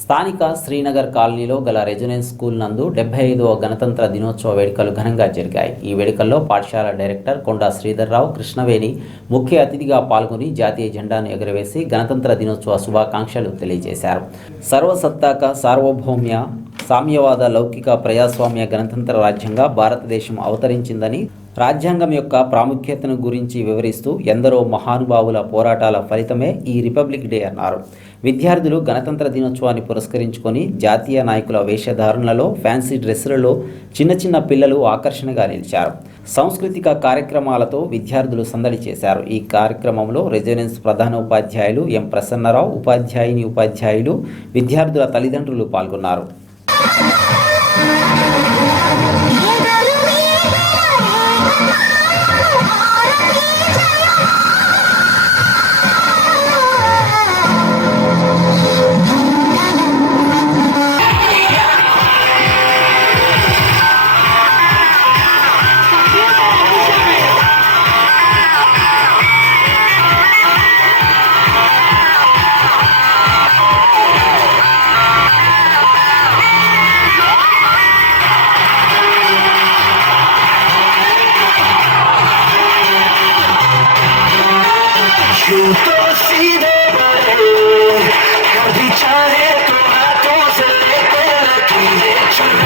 స్థానిక శ్రీనగర్ కాలనీలో గల రెజిడెన్స్ స్కూల్ నందు డెబ్బై ఐదవ గణతంత్ర దినోత్సవ వేడుకలు ఘనంగా జరిగాయి. ఈ వేడుకల్లో పాఠశాల డైరెక్టర్ కొండా శ్రీధర్రావు కృష్ణవేణి ముఖ్య అతిథిగా పాల్గొని జాతీయ జెండాను ఎగురవేసి గణతంత్ర దినోత్సవ శుభాకాంక్షలు తెలియజేశారు. సర్వసత్తాక సార్వభౌమ్య సామ్యవాద లౌకిక ప్రజాస్వామ్య గణతంత్ర రాజ్యంగా భారతదేశం అవతరించిందని రాజ్యాంగం యొక్క ప్రాముఖ్యతను గురించి వివరిస్తూ ఎందరో మహానుభావుల పోరాటాల ఫలితమే ఈ రిపబ్లిక్ డే అన్నారు. విద్యార్థులు గణతంత్ర దినోత్సవాన్ని పురస్కరించుకొని జాతీయ నాయకుల వేషధారణలలో ఫ్యాన్సీ డ్రెస్సులలో చిన్న చిన్న పిల్లలు ఆకర్షణగా నిలిచారు. సాంస్కృతిక కార్యక్రమాలతో విద్యార్థులు సందడి చేశారు. ఈ కార్యక్రమంలో రెసిడెన్స్ ప్రధాన ఉపాధ్యాయులు ఎం. ప్రసన్నరావు ఉపాధ్యాయుని ఉపాధ్యాయులు విద్యార్థుల తల్లిదండ్రులు పాల్గొన్నారు. Thank you.